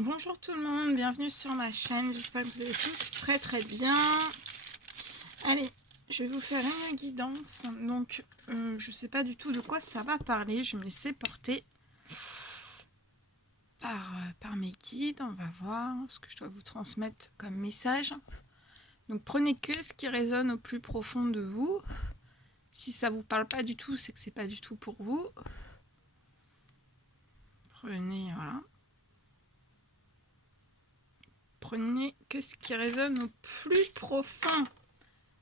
Bonjour tout le monde, bienvenue sur ma chaîne, j'espère que vous allez tous très bien. Allez, je vais vous faire une guidance, donc je sais pas du tout de quoi ça va parler, je vais me laisser porter par mes guides, on va voir ce que je dois vous transmettre comme message. Donc prenez que ce qui résonne au plus profond de vous, si ça vous parle pas du tout, c'est que c'est pas du tout pour vous. Prenez, voilà. Prenez que ce qui résonne au plus profond.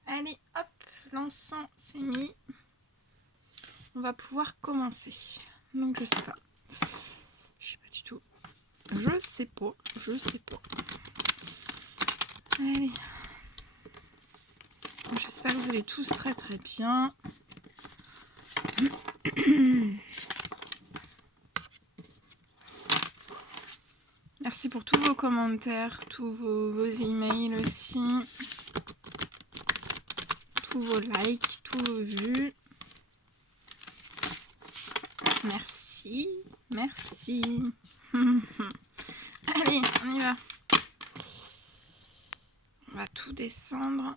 Allez, hop, l'encens s'est mis. On va pouvoir commencer. Donc, je sais pas. Je sais pas du tout. Je sais pas. Allez. J'espère que vous allez tous très bien. Merci pour tous vos commentaires, tous vos emails aussi. Tous vos likes, tous vos vues. Merci. Allez, on y va. On va tout descendre.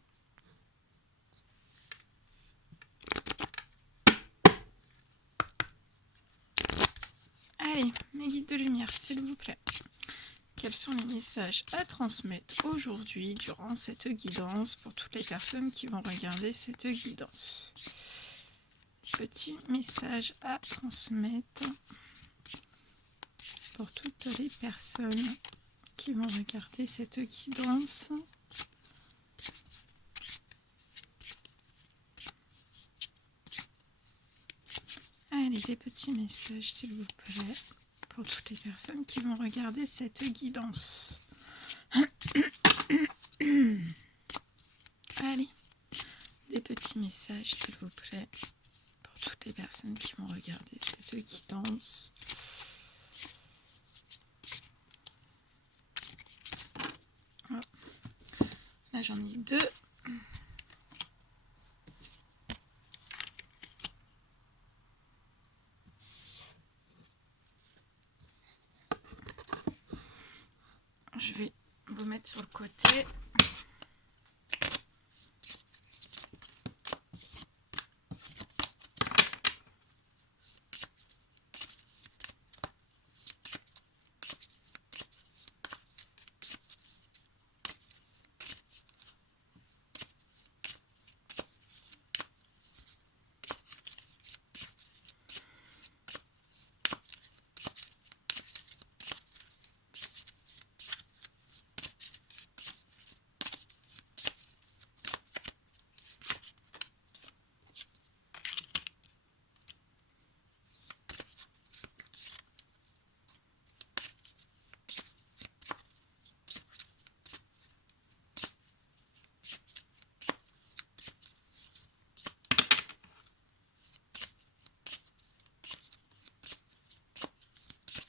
Allez, mes guides de lumière, s'il vous plaît. Quels sont les messages à transmettre aujourd'hui durant cette guidance pour toutes les personnes qui vont regarder cette guidance? Petit message à transmettre pour toutes les personnes qui vont regarder cette guidance. Allez, des petits messages s'il vous plaît pour toutes les personnes qui vont regarder cette guidance. Allez, des petits messages s'il vous plaît pour toutes les personnes qui vont regarder cette guidance. Oh. Là j'en ai deux. Je vais vous mettre sur le côté.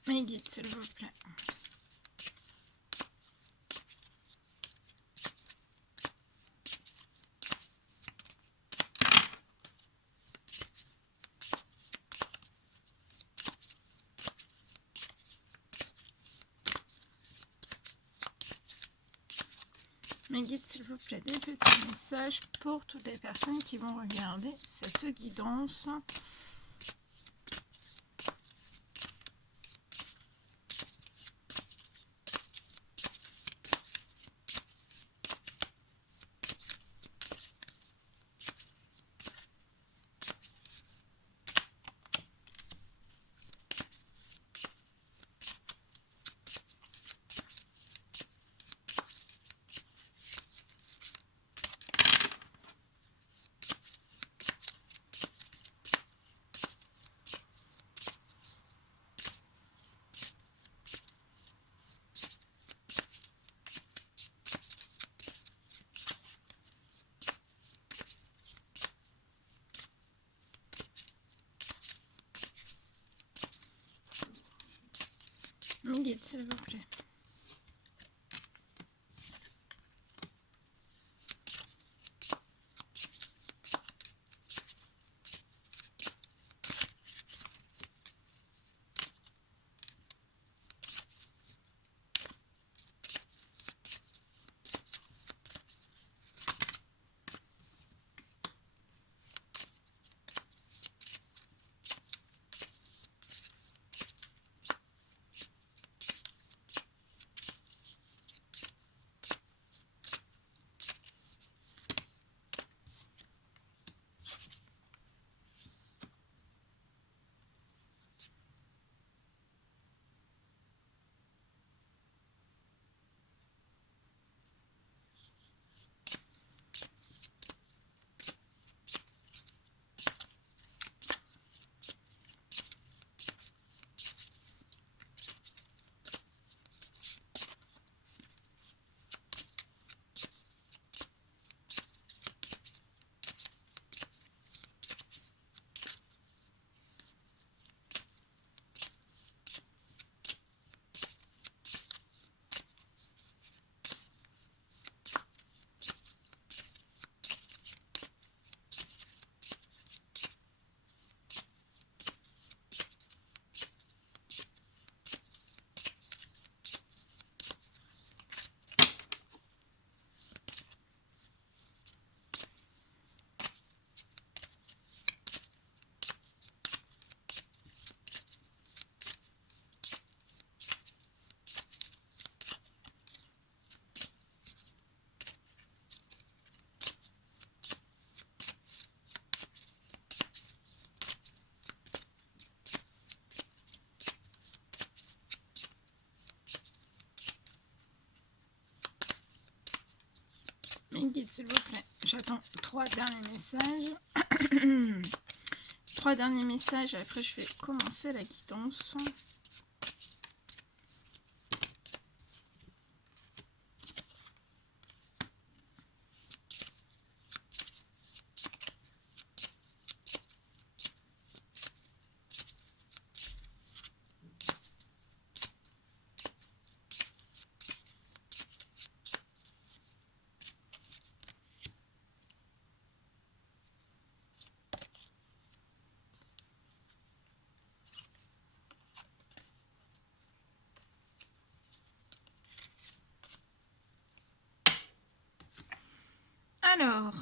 Mes guides, s'il vous plaît. Mes guides, s'il vous plaît, des petits messages pour toutes les personnes qui vont regarder cette guidance. Mes guides, s'il vous plaît. Les guides, s'il vous plaît. J'attends 3 derniers messages. 3 derniers messages, après je vais commencer la guidance. Alors,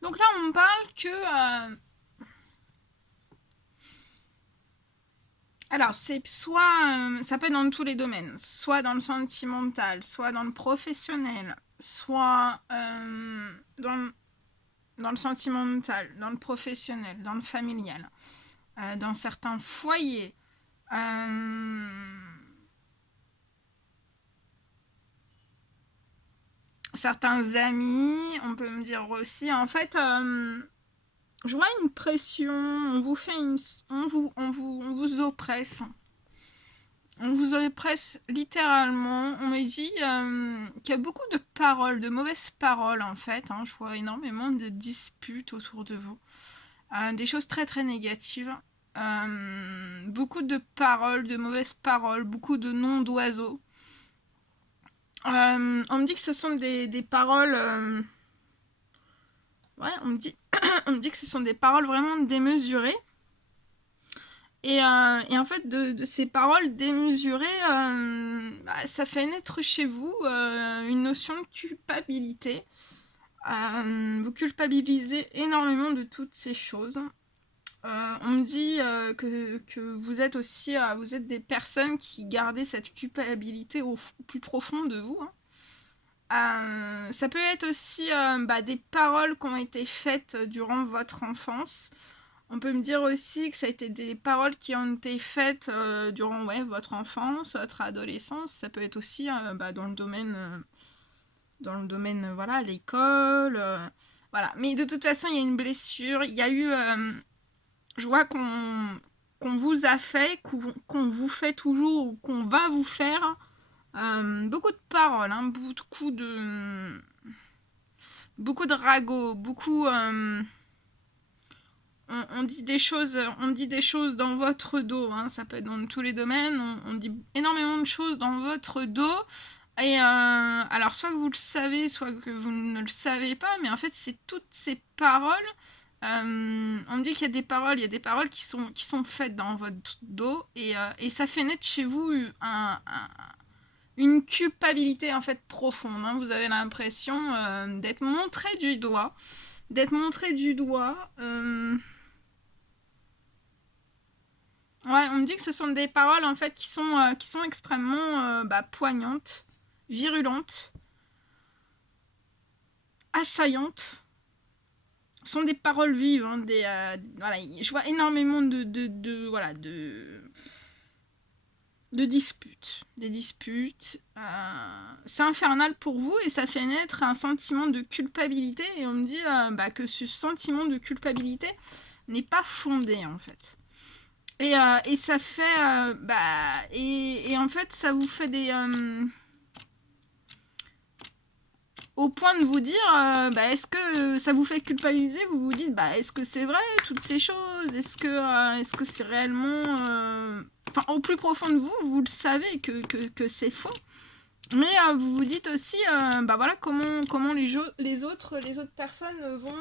donc là on parle que alors c'est soit ça peut être dans tous les domaines, soit dans le sentimental, soit dans le professionnel, soit dans le sentimental, dans le professionnel, dans le familial, dans certains foyers. Certains amis, on peut me dire aussi, en fait, je vois une pression, on vous fait on vous oppresse. On vous oppresse littéralement. On me dit qu'il y a beaucoup de paroles, de mauvaises paroles en fait. Hein. Je vois énormément de disputes autour de vous. Des choses très très négatives. Beaucoup de paroles, de mauvaises paroles, beaucoup de noms d'oiseaux. On me dit que ce sont des paroles... ouais, on me dit que ce sont des paroles vraiment démesurées. Et en fait, de ces paroles démesurées, ça fait naître chez vous une notion de culpabilité. Vous culpabilisez énormément de toutes ces choses. On me dit que vous êtes aussi vous êtes des personnes qui gardez cette culpabilité au plus profond de vous. Hein. Ça peut être aussi des paroles qui ont été faites durant votre enfance. On peut me dire aussi que ça a été des paroles qui ont été faites durant votre enfance, votre adolescence. Ça peut être aussi dans le domaine, voilà, l'école. Voilà. Mais de toute façon, il y a une blessure. Il y a eu... je vois qu'on vous a fait, qu'on vous fait toujours, ou qu'on va vous faire. Beaucoup de paroles, hein, beaucoup de ragots, beaucoup... on dit des choses dans votre dos, hein, ça peut être dans tous les domaines, on dit énormément de choses dans votre dos, et alors soit que vous le savez, soit que vous ne le savez pas, mais en fait c'est toutes ces paroles, on me dit qu'il y a des paroles qui sont faites dans votre dos, et ça fait naître chez vous une culpabilité en fait profonde, hein. Vous avez l'impression d'être montré du doigt, Ouais, on me dit que ce sont des paroles en fait qui sont extrêmement poignantes, virulentes, assaillantes. Ce sont des paroles vives, hein, voilà, je vois énormément de disputes. Des disputes. C'est infernal pour vous et ça fait naître un sentiment de culpabilité. Et on me dit que ce sentiment de culpabilité n'est pas fondé en fait. Et ça fait... et en fait, ça vous fait des... au point de vous dire, est-ce que ça vous fait culpabiliser? Vous vous dites, est-ce que c'est vrai, toutes ces choses? Est-ce que c'est réellement... Enfin, au plus profond de vous, vous le savez que c'est faux. Mais vous vous dites aussi, voilà, comment les autres personnes vont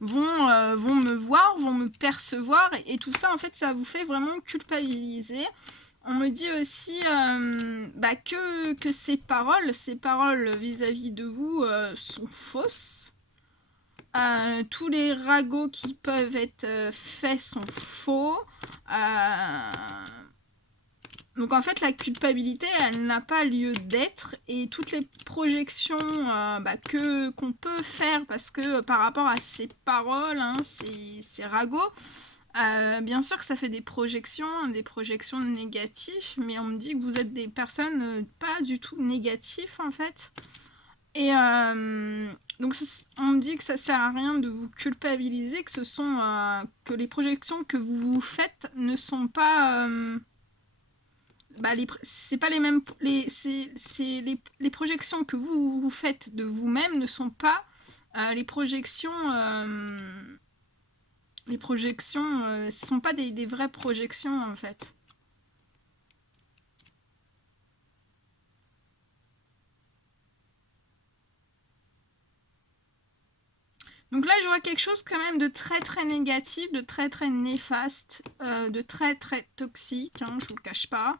me voir, vont me percevoir, et tout ça, en fait, ça vous fait vraiment culpabiliser. On me dit aussi que ces paroles vis-à-vis de vous sont fausses. Tous les ragots qui peuvent être faits sont faux. Donc en fait, la culpabilité, elle n'a pas lieu d'être, et toutes les projections qu'on peut faire, parce que par rapport à ces paroles, hein, ces ragots, Bien sûr que ça fait des projections négatives, mais on me dit que vous êtes des personnes pas du tout négatives en fait. Et donc on me dit que ça sert à rien de vous culpabiliser, que ce sont que les projections que vous vous faites ne sont pas c'est pas les mêmes les projections que vous faites de vous-même ne sont pas les projections ce sont pas des vraies projections en fait. Donc là, je vois quelque chose quand même de très très négatif, de très très néfaste, de très très toxique, hein, je vous le cache pas.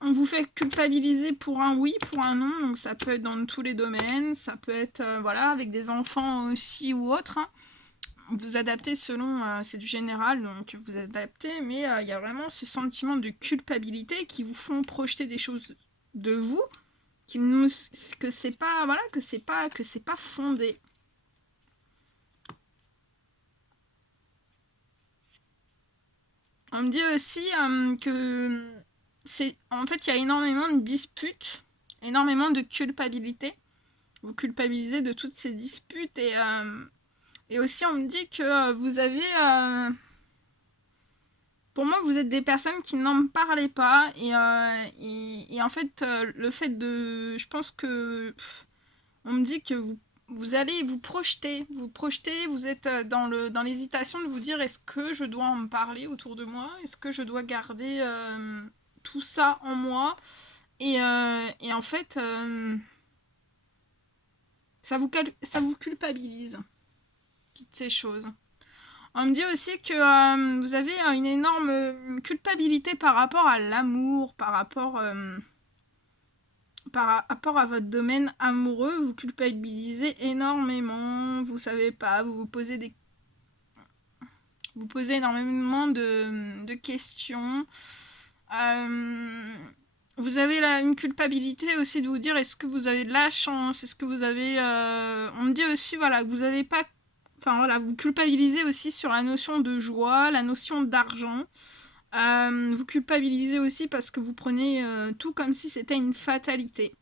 On vous fait culpabiliser pour un oui, pour un non, donc ça peut être dans tous les domaines, ça peut être voilà, avec des enfants aussi ou autre. Hein. Vous adaptez selon, c'est du général, donc vous adaptez, mais il y a vraiment ce sentiment de culpabilité qui vous font projeter des choses de vous que c'est pas voilà que c'est pas fondé. On me dit aussi que c'est en fait il y a énormément de disputes, énormément de culpabilité. Vous culpabilisez de toutes ces disputes et aussi on me dit que vous avez pour moi vous êtes des personnes qui n'en parlaient pas et en fait le fait de je pense que on me dit que vous allez vous projeter, vous êtes dans l'hésitation de vous dire est-ce que je dois en parler autour de moi, est-ce que je dois garder tout ça en moi et en fait ça vous culpabilise toutes ces choses. On me dit aussi que vous avez une énorme culpabilité par rapport à l'amour, par rapport à votre domaine amoureux, vous culpabilisez énormément, vous savez pas, vous posez énormément de questions. Vous avez une culpabilité aussi de vous dire est-ce que vous avez de la chance, est-ce que vous avez... On me dit aussi voilà, que vous avez pas... Enfin voilà, vous culpabilisez aussi sur la notion de joie, la notion d'argent. Vous culpabilisez aussi parce que vous prenez tout comme si c'était une fatalité.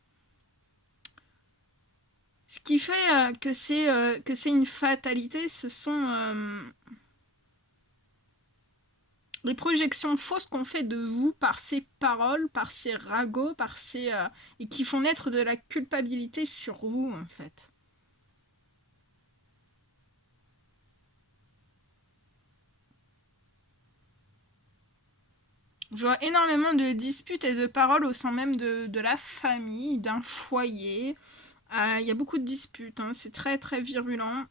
Ce qui fait que c'est une fatalité, ce sont les projections fausses qu'on fait de vous par ces paroles, par ces ragots, et qui font naître de la culpabilité sur vous en fait. Je vois énormément de disputes et de paroles au sein même de la famille, d'un foyer. Il y a beaucoup de disputes, hein, c'est très très virulent.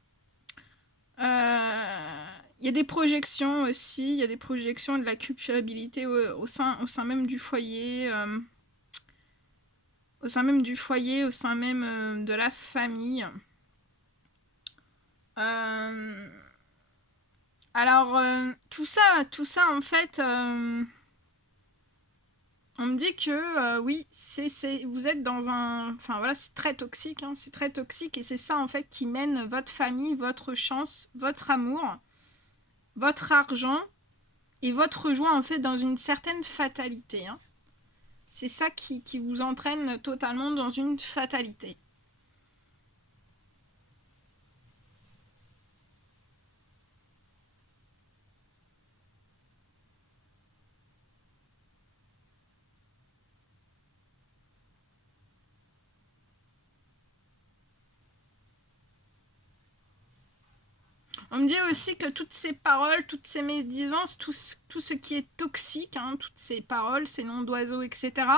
Il y a des projections aussi, il y a des projections de la culpabilité au sein même du foyer, au sein même de la famille. Alors, tout ça en fait, on me dit que oui, vous êtes dans un... Enfin voilà, c'est très toxique, hein, c'est très toxique et c'est ça en fait qui mène votre famille, votre chance, votre amour, votre argent et votre joie en fait dans une certaine fatalité. Hein. C'est ça qui vous entraîne totalement dans une fatalité. On me dit aussi que toutes ces paroles, toutes ces médisances, tout ce qui est toxique, hein, toutes ces paroles, ces noms d'oiseaux, etc.,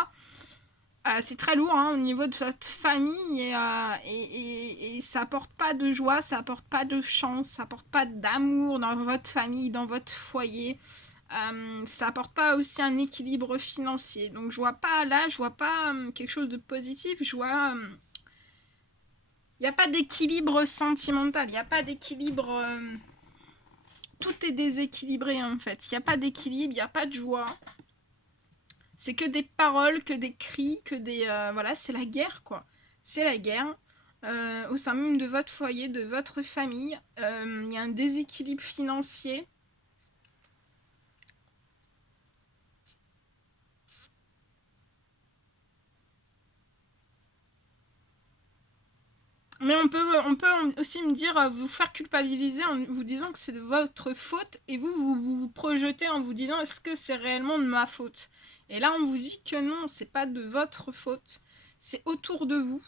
c'est très lourd hein, au niveau de votre famille et ça apporte pas de joie, ça apporte pas de chance, ça apporte pas d'amour dans votre famille, dans votre foyer. Ça apporte pas aussi un équilibre financier. Donc je vois pas quelque chose de positif, je vois... Il n'y a pas d'équilibre sentimental, il n'y a pas d'équilibre... tout est déséquilibré en fait. Il n'y a pas d'équilibre, il n'y a pas de joie. C'est que des paroles, que des cris, que des... voilà, c'est la guerre quoi. C'est la guerre. au sein même de votre foyer, de votre famille. Il y a un déséquilibre financier. Mais on peut aussi me dire, vous faire culpabiliser en vous disant que c'est de votre faute et vous projetez en vous disant est-ce que c'est réellement de ma faute? Et là, on vous dit que non, c'est pas de votre faute, c'est autour de vous.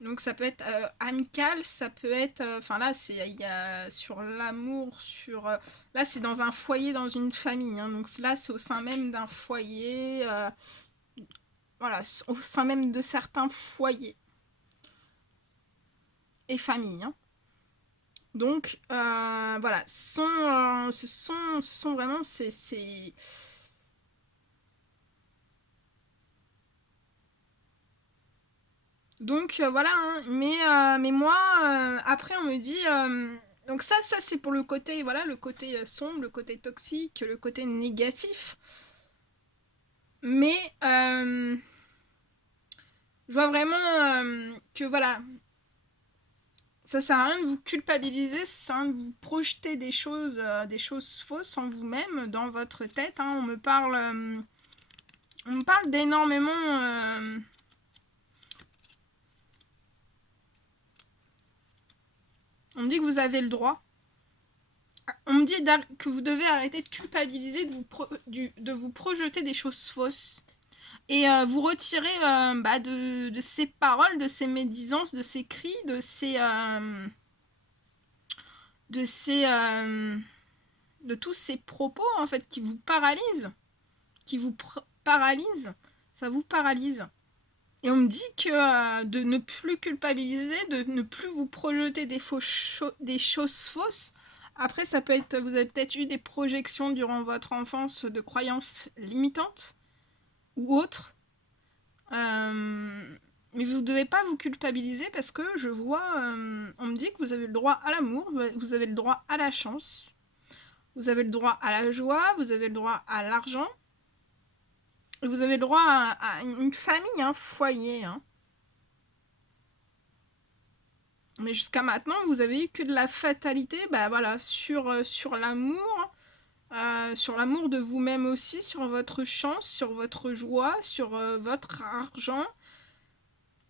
Donc ça peut être amical, ça peut être, enfin là, il y a sur l'amour, là c'est dans un foyer, dans une famille. Hein, donc là, c'est au sein même d'un foyer, voilà, au sein même de certains foyers et familles. Hein. Donc voilà, ce sont vraiment ces. Donc voilà, hein, mais moi, après on me dit. Donc ça c'est pour le côté, voilà, le côté sombre, le côté toxique, le côté négatif. Mais je vois vraiment que voilà, ça sert à rien de vous culpabiliser, ça sert à rien de vous projeter des choses fausses en vous-même, dans votre tête. Hein. On me parle d'énormément. On me dit que vous avez le droit. On me dit que vous devez arrêter de culpabiliser, de vous projeter des choses fausses. Et vous retirer de ces paroles, de ces médisances, de ces cris, de tous ces propos en fait qui vous paralysent, paralysent, ça vous paralyse. Et on me dit que de ne plus culpabiliser, de ne plus vous projeter des choses fausses. Après, ça peut être, vous avez peut-être eu des projections durant votre enfance de croyances limitantes ou autres. Mais vous ne devez pas vous culpabiliser parce que je vois, on me dit que vous avez le droit à l'amour, vous avez le droit à la chance, vous avez le droit à la joie, vous avez le droit à l'argent, et vous avez le droit à une famille, un foyer. Hein. Mais jusqu'à maintenant, vous avez eu que de la fatalité, bah voilà, sur l'amour de vous-même aussi, sur votre chance, sur votre joie, sur votre argent.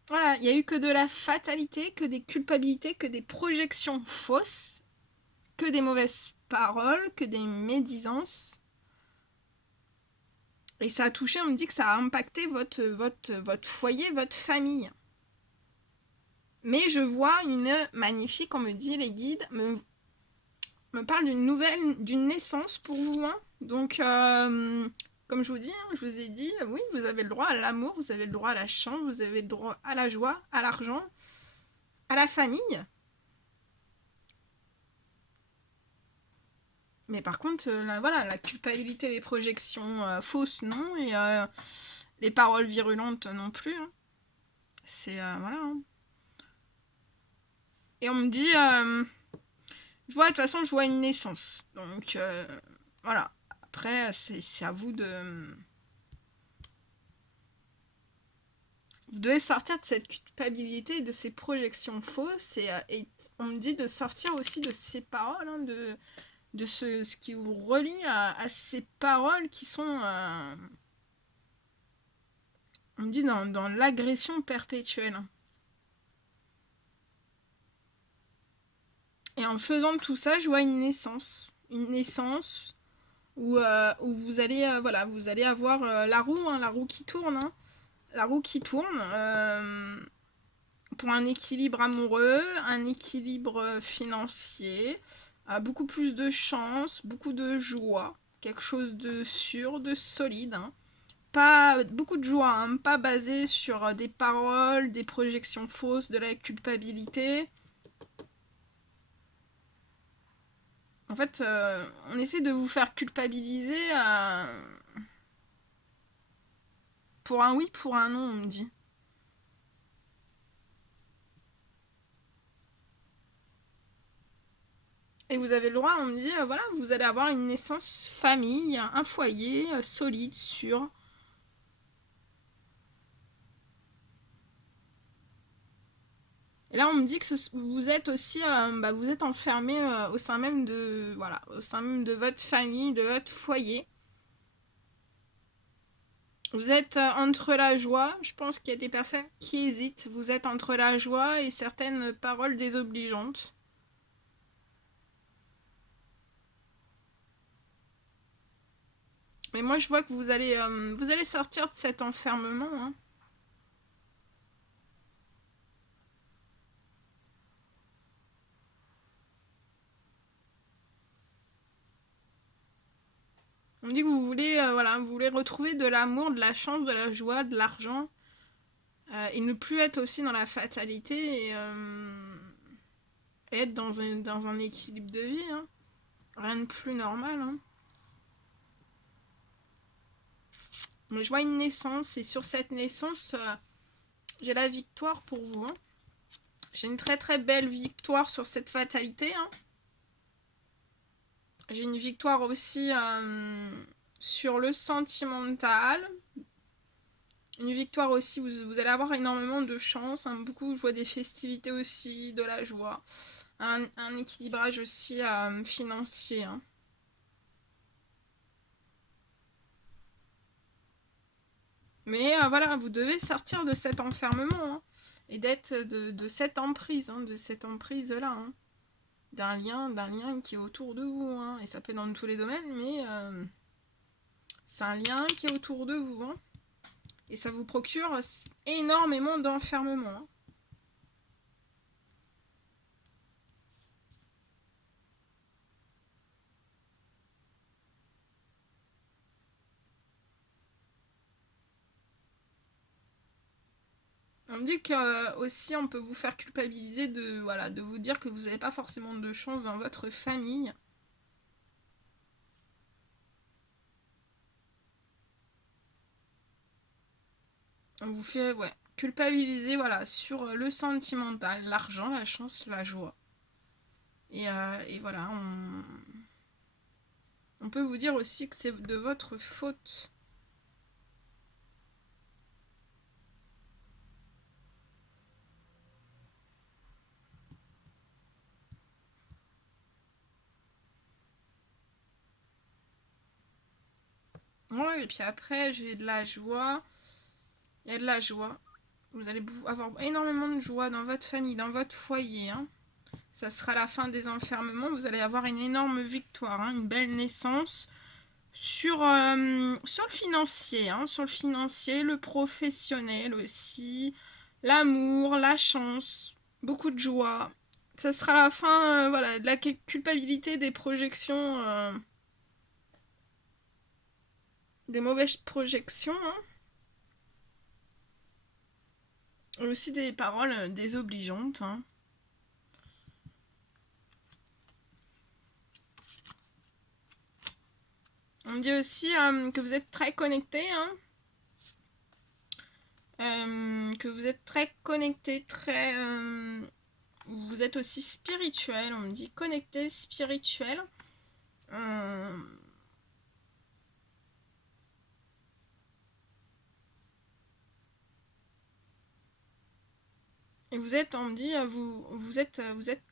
Voilà, il n'y a eu que de la fatalité, que des culpabilités, que des projections fausses, que des mauvaises paroles, que des médisances. Et ça a touché, on me dit que ça a impacté votre foyer, votre famille. Mais je vois une magnifique, on me dit, les guides me parlent d'une naissance pour vous. Hein. Donc, comme je vous dis, hein, je vous ai dit, oui, vous avez le droit à l'amour, vous avez le droit à la chance, vous avez le droit à la joie, à l'argent, à la famille. Mais par contre, la culpabilité, les projections fausses, non, et les paroles virulentes non plus. Hein. C'est voilà. Hein. Et on me dit, je vois de toute façon, je vois une naissance. Donc voilà. Après, c'est à vous de. Vous devez sortir de cette culpabilité, de ces projections fausses, et on me dit de sortir aussi de ces paroles, hein, de ce qui vous relie à ces paroles qui sont. On me dit dans l'agression perpétuelle. Et en faisant tout ça, je vois une naissance. Une naissance où vous allez, vous allez avoir la roue qui tourne. Hein, la roue qui tourne pour un équilibre amoureux, un équilibre financier, beaucoup plus de chance, beaucoup de joie, quelque chose de sûr, de solide. Hein. Pas beaucoup de joie, hein, pas basé sur des paroles, des projections fausses, de la culpabilité. En fait, on essaie de vous faire culpabiliser pour un oui, pour un non, on me dit. Et vous avez le droit, on me dit, voilà, vous allez avoir une naissance famille, un foyer solide, sûr. Et là, on me dit que vous êtes aussi, vous êtes enfermé au sein même de, voilà, au sein même de votre famille, de votre foyer. Vous êtes entre la joie, je pense qu'il y a des personnes qui hésitent, vous êtes entre la joie et certaines paroles désobligeantes. Mais moi, je vois que vous allez sortir de cet enfermement, hein. On me dit que vous voulez, vous voulez retrouver de l'amour, de la chance, de la joie, de l'argent, et ne plus être aussi dans la fatalité et être dans un équilibre de vie, hein. Rien de plus normal, hein. Mais je vois une naissance, et sur cette naissance, j'ai la victoire pour vous, hein. J'ai une très très belle victoire sur cette fatalité, hein. J'ai une victoire aussi sur le sentimental. Une victoire aussi, vous allez avoir énormément de chance, hein. Beaucoup, je vois des festivités aussi, de la joie. Un équilibrage aussi financier, hein. Mais voilà, vous devez sortir de cet enfermement, hein, et d'être de cette emprise, hein, de cette emprise-là, hein. D'un lien qui est autour de vous, hein. Et ça peut être dans tous les domaines, mais c'est un lien qui est autour de vous, hein. Et ça vous procure énormément d'enfermement, hein. On me dit que aussi on peut vous faire culpabiliser de vous dire que vous n'avez pas forcément de chance dans votre famille. On vous fait culpabiliser sur le sentimental, l'argent, la chance, la joie. Et voilà, on peut vous dire aussi que c'est de votre faute. Ouais, et puis après, j'ai de la joie. Il y a de la joie. Vous allez avoir énormément de joie dans votre famille, dans votre foyer, hein. Ça sera la fin des enfermements. Vous allez avoir une énorme victoire, hein, une belle naissance sur le financier, hein, sur le financier, le professionnel aussi, l'amour, la chance, beaucoup de joie. Ça sera la fin de la culpabilité des projections, des mauvaises projections, hein. Et aussi des paroles désobligeantes, hein. On me dit aussi que vous êtes très connecté, hein. Que vous êtes très connecté, très... vous êtes aussi spirituel, on me dit connecté, spirituel. Et vous êtes, on me dit, vous êtes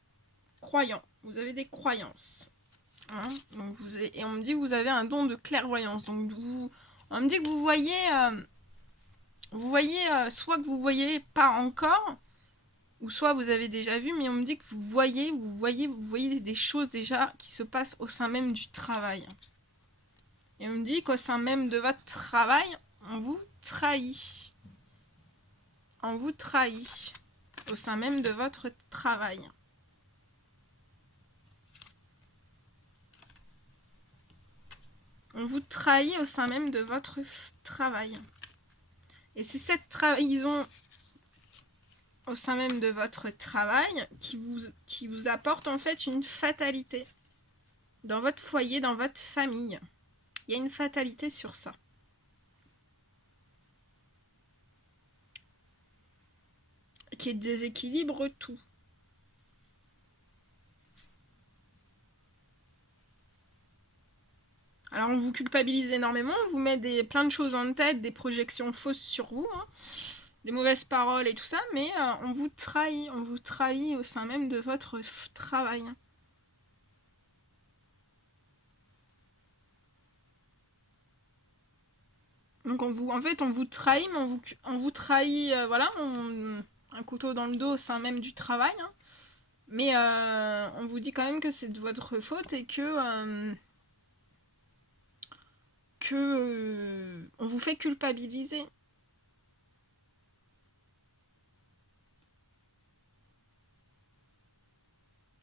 croyant, vous avez des croyances, hein. Donc et on me dit que vous avez un don de clairvoyance. Donc on me dit que vous voyez, soit que vous voyez pas encore, ou soit vous avez déjà vu, mais on me dit que vous voyez des choses déjà qui se passent au sein même du travail. Et on me dit qu'au sein même de votre travail, on vous trahit. On vous trahit au sein même de votre travail. On vous trahit au sein même de votre travail. Et c'est cette trahison au sein même de votre travail qui vous apporte en fait une fatalité. Dans votre foyer, dans votre famille. Il y a une fatalité sur ça. Qui déséquilibre tout. Alors on vous culpabilise énormément, on vous met plein de choses en tête, des projections fausses sur vous, hein. des mauvaises paroles et tout ça, mais on vous trahit au sein même de votre travail. Donc en fait, on vous trahit, mais on vous trahit, voilà, un couteau dans le dos au sein même du travail, hein. Mais on vous dit quand même que c'est de votre faute et que on vous fait culpabiliser.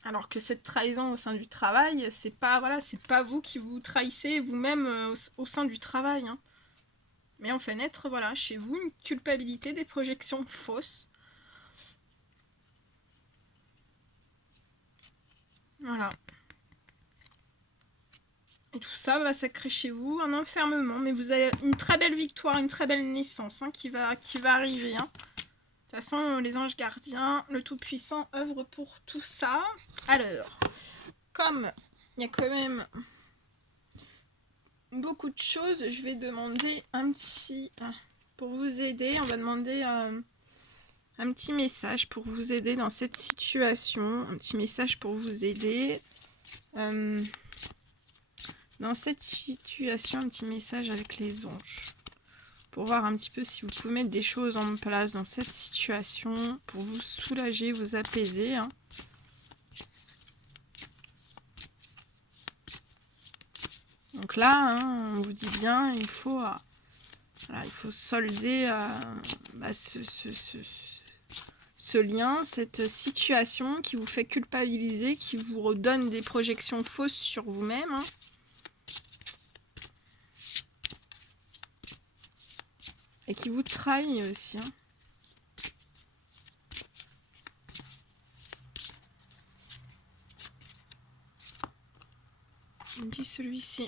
Alors que cette trahison au sein du travail, c'est pas, voilà, c'est pas vous qui vous trahissez vous-même au sein du travail, hein. Mais on fait naître, voilà, chez vous une culpabilité, des projections fausses. Voilà. Et tout ça va créer chez vous un enfermement. Mais vous avez une très belle victoire, une très belle naissance, hein, qui va arriver, hein. De toute façon, les anges gardiens, le Tout-Puissant œuvre pour tout ça. Alors, comme il y a quand même beaucoup de choses, je vais demander un petit... Pour vous aider, on va demander un petit message pour vous aider dans cette situation. Un petit message pour vous aider. Dans cette situation, un petit message avec les anges. Pour voir un petit peu si vous pouvez mettre des choses en place dans cette situation. Pour vous soulager, vous apaiser, hein. Donc là, hein, on vous dit bien, il faut solder ce lien, cette situation qui vous fait culpabiliser, qui vous redonne des projections fausses sur vous-même, hein. Et qui vous trahit aussi, hein. On dit celui-ci.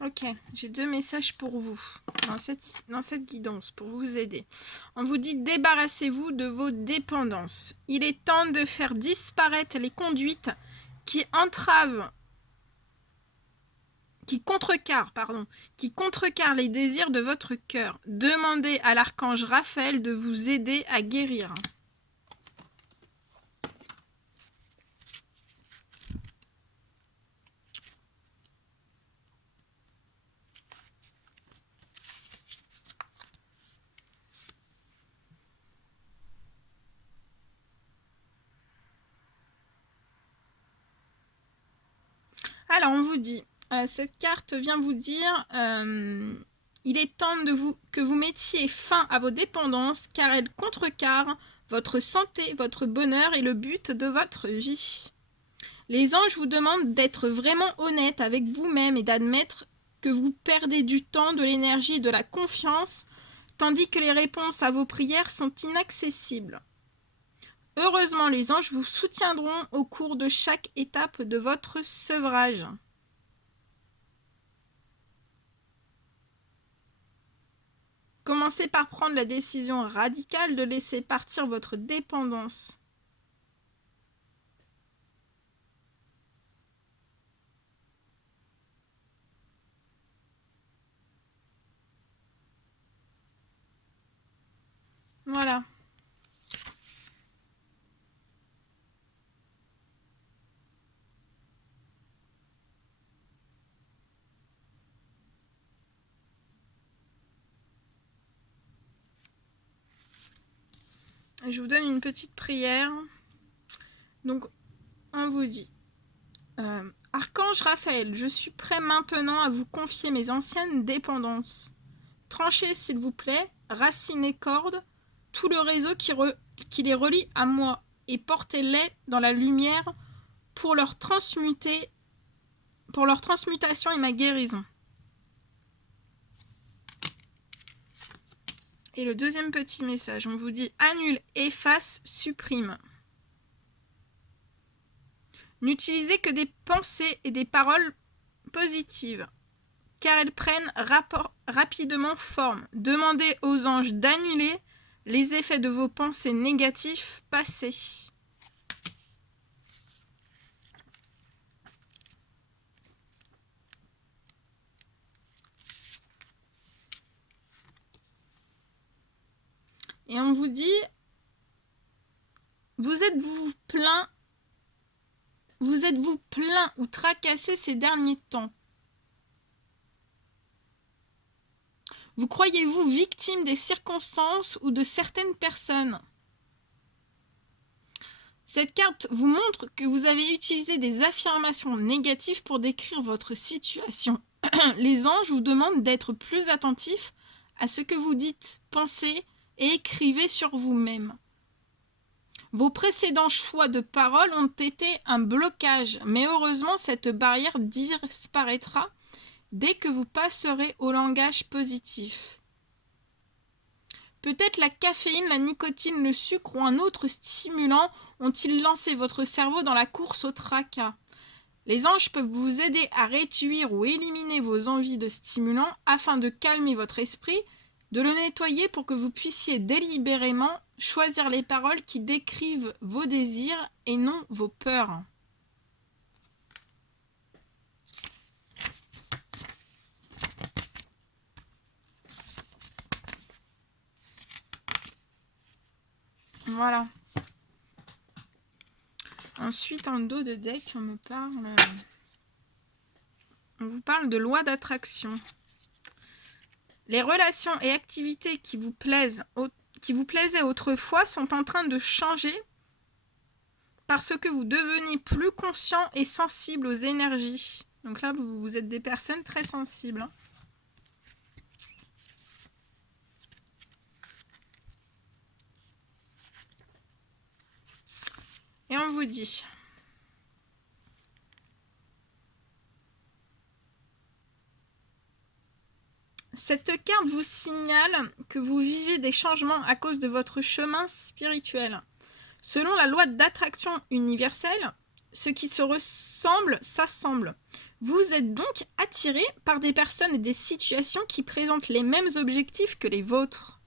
Ok, j'ai 2 messages pour vous dans cette guidance, pour vous aider. On vous dit débarrassez-vous de vos dépendances. Il est temps de faire disparaître les conduites qui contrecarrent les désirs de votre cœur. Demandez à l'archange Raphaël de vous aider à guérir. Alors, on vous dit, cette carte vient vous dire, il est temps que vous mettiez fin à vos dépendances, car elles contrecarrent votre santé, votre bonheur et le but de votre vie. Les anges vous demandent d'être vraiment honnête avec vous-même et d'admettre que vous perdez du temps, de l'énergie et de la confiance, tandis que les réponses à vos prières sont inaccessibles. Heureusement, les anges vous soutiendront au cours de chaque étape de votre sevrage. Commencez par prendre la décision radicale de laisser partir votre dépendance. Voilà. Je vous donne une petite prière. Donc, on vous dit, Archange Raphaël, je suis prêt maintenant à vous confier mes anciennes dépendances. Tranchez, s'il vous plaît, racines et cordes, tout le réseau qui les relie à moi, et portez-les dans la lumière pour leur transmutation et ma guérison. Et le deuxième petit message, on vous dit annule, efface, supprime. N'utilisez que des pensées et des paroles positives, car elles prennent rapidement forme. Demandez aux anges d'annuler les effets de vos pensées négatives passées. Et on vous dit, vous êtes-vous plaint ou tracassé ces derniers temps? Vous croyez-vous victime des circonstances ou de certaines personnes? Cette carte vous montre que vous avez utilisé des affirmations négatives pour décrire votre situation. Les anges vous demandent d'être plus attentifs à ce que vous dites, pensez et écrivez sur vous-même. Vos précédents choix de paroles ont été un blocage, mais heureusement cette barrière disparaîtra dès que vous passerez au langage positif. Peut-être la caféine, la nicotine, le sucre ou un autre stimulant ont-ils lancé votre cerveau dans la course au tracas. Les anges peuvent vous aider à réduire ou éliminer vos envies de stimulants afin de calmer votre esprit, de le nettoyer pour que vous puissiez délibérément choisir les paroles qui décrivent vos désirs et non vos peurs. Voilà. Ensuite, en dos de deck, on vous parle de loi d'attraction. Les relations et activités qui vous plaisaient autrefois sont en train de changer parce que vous devenez plus conscient et sensible aux énergies. Donc là, vous êtes des personnes très sensibles. Et on vous dit... Cette carte vous signale que vous vivez des changements à cause de votre chemin spirituel. Selon la loi d'attraction universelle, ce qui se ressemble s'assemble. Vous êtes donc attiré par des personnes et des situations qui présentent les mêmes objectifs que les vôtres.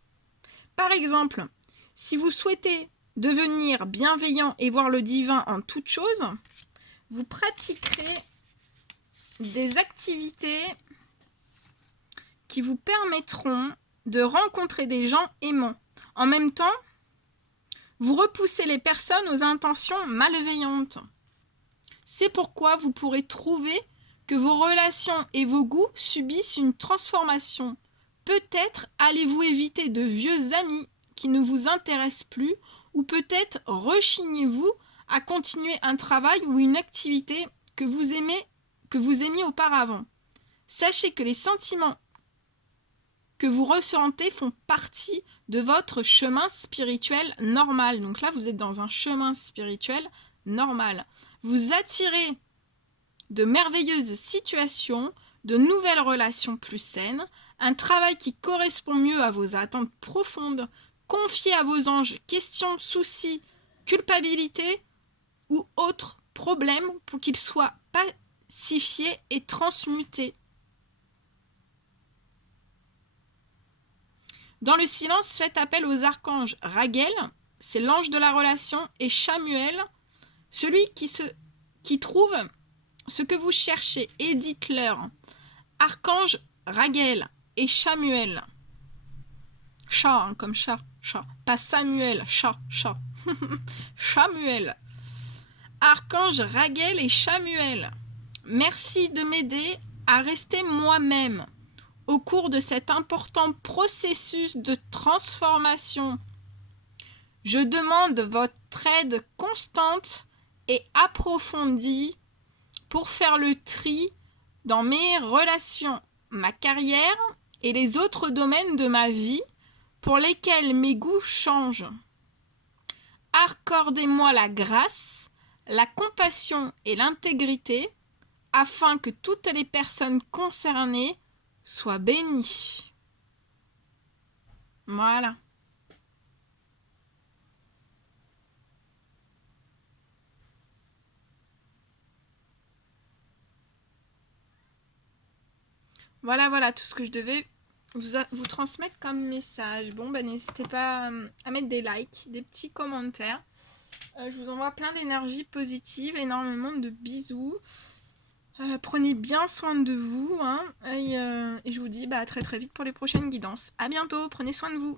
Par exemple, si vous souhaitez devenir bienveillant et voir le divin en toute chose, vous pratiquerez des activités qui vous permettront de rencontrer des gens aimants. En même temps, vous repoussez les personnes aux intentions malveillantes. C'est pourquoi vous pourrez trouver que vos relations et vos goûts subissent une transformation. Peut-être allez-vous éviter de vieux amis qui ne vous intéressent plus, ou peut-être rechignez-vous à continuer un travail ou une activité que vous aimiez auparavant. Sachez que les sentiments que vous ressentez font partie de votre chemin spirituel normal. Donc là, vous êtes dans un chemin spirituel normal. Vous attirez de merveilleuses situations, de nouvelles relations plus saines, un travail qui correspond mieux à vos attentes profondes, confiez à vos anges questions, soucis, culpabilité ou autres problèmes pour qu'ils soient pacifiés et transmutés. Dans le silence, faites appel aux archanges Raguel, c'est l'ange de la relation, et Chamuel, celui qui trouve ce que vous cherchez, et dites-leur. Archange Raguel et Chamuel. Chat, hein, comme chat. Pas Samuel, chat. Chamuel. Archange Raguel et Chamuel. Merci de m'aider à rester moi-même au cours de cet important processus de transformation. Je demande votre aide constante et approfondie pour faire le tri dans mes relations, ma carrière et les autres domaines de ma vie pour lesquels mes goûts changent. Accordez-moi la grâce, la compassion et l'intégrité afin que toutes les personnes concernées soient bénies. Voilà. Voilà tout ce que je devais vous transmettre comme message. Bon, n'hésitez pas à mettre des likes, des petits commentaires. Je vous envoie plein d'énergie positive, énormément de bisous. Prenez bien soin de vous, hein, et je vous dis à très très vite pour les prochaines guidances. À bientôt, prenez soin de vous.